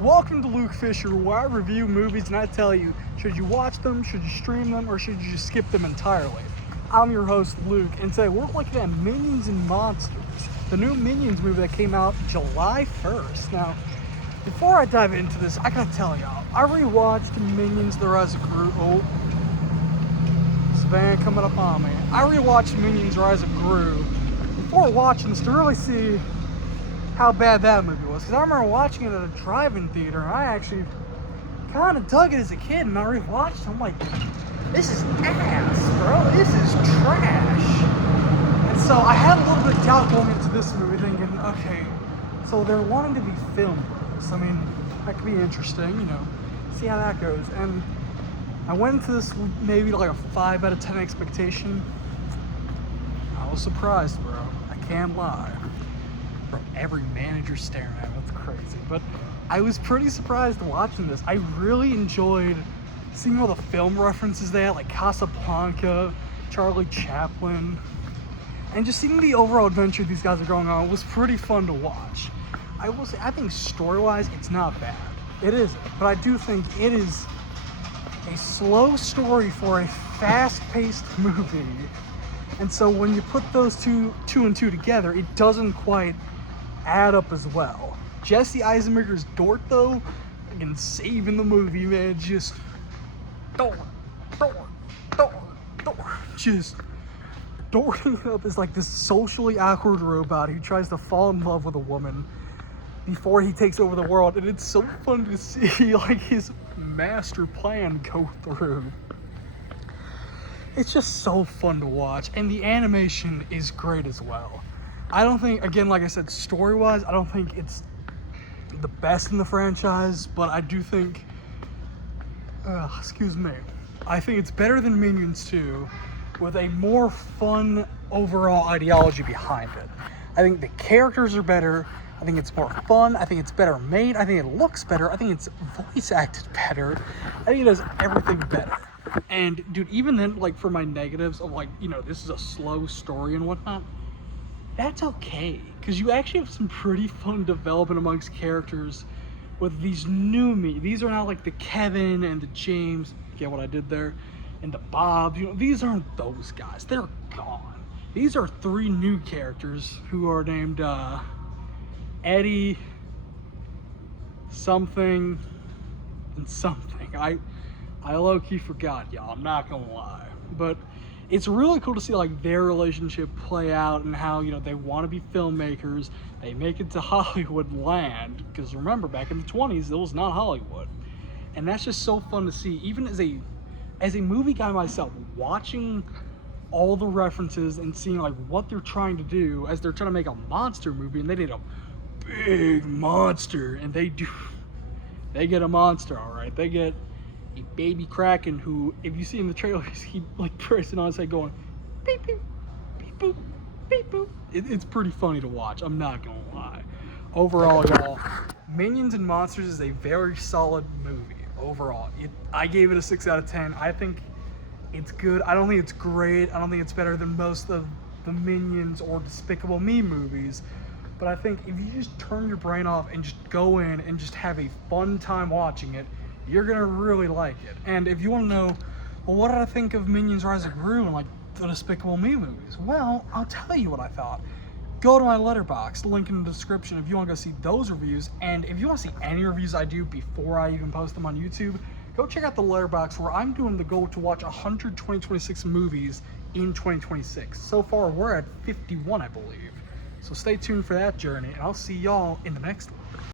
Welcome to Luke Fisher, where I review movies and I tell you, should you watch them, should you stream them, or should you just skip them entirely? I'm your host, Luke, and today we're looking at Minions and Monsters, the new Minions movie that came out July 1st. Now, before I dive into this, I gotta tell y'all, I rewatched Minions The Rise of Gru. Oh, this van coming up on me. I rewatched Minions Rise of Gru before watching this to really see how bad that movie was, because I remember watching it at a drive-in theater and I actually kind of dug it as a kid, and I rewatched it. I'm like, this is ass, bro, this is trash. And so I had a little bit of doubt going into this movie, thinking, okay, so they're wanting to be film bros. I mean, that could be interesting, you know, see how that goes. And I went into this maybe like a 5 out of 10 expectation. I was surprised, bro, I can't lie. Bro, every manager staring at me, that's crazy. But I was pretty surprised watching this. I really enjoyed seeing all the film references they had, like Casablanca, Charlie Chaplin, and just seeing the overall adventure these guys are going on was pretty fun to watch. I will say, I think story-wise, it's not bad. It isn't, but I do think it is a slow story for a fast-paced movie. And so when you put those two and two together, it doesn't quite add up as well. Jesse Eisenberger's Dort, though, again, saving the movie, man. Just just Dorting up as like this socially awkward robot who tries to fall in love with a woman before he takes over the world, and it's so fun to see like his master plan go through. It's just so fun to watch, and the animation is great as well. I don't think, again, like I said, story-wise, I don't think it's the best in the franchise, but I do think, excuse me, I think it's better than Minions 2 with a more fun overall ideology behind it. I think the characters are better. I think it's more fun. I think it's better made. I think it looks better. I think it's voice acted better. I think it does everything better. And dude, even then, like, for my negatives of like, you know, this is a slow story and whatnot, that's okay, because you actually have some pretty fun development amongst characters with these new me. These are not like the Kevin and the James, get what I did there, and the Bob, you know, these aren't those guys. They're gone. These are 3 new characters who are named Eddie, something, and something. I low-key forgot, y'all, I'm not gonna lie. But it's really cool to see like their relationship play out and how, you know, they want to be filmmakers. They make it to Hollywood land, because remember, back in the 20s, it was not Hollywood. And that's just so fun to see, even as a movie guy myself, watching all the references and seeing like what they're trying to do as they're trying to make a monster movie, and they need a big monster, and they get a monster, all right. They get a baby Kraken who, if you see in the trailers, he like pressing on his head going beep beep beep boop beep boop. It's pretty funny to watch, I'm not gonna lie. Overall, y'all, Minions and Monsters is a very solid movie. Overall, I gave it a 6 out of 10. I think it's good. I don't think it's great. I don't think it's better than most of the Minions or Despicable Me movies, but I think if you just turn your brain off and just go in and just have a fun time watching it, you're gonna really like it. And if you want to know, well, what did I think of Minions Rise of Gru and like the Despicable Me movies? Well, I'll tell you what I thought. Go to my Letterboxd, link in the description if you want to go see those reviews. And if you want to see any reviews I do before I even post them on YouTube, go check out the Letterboxd, where I'm doing the goal to watch 100 2026 movies in 2026. So far, we're at 51, I believe. So stay tuned for that journey, and I'll see y'all in the next one.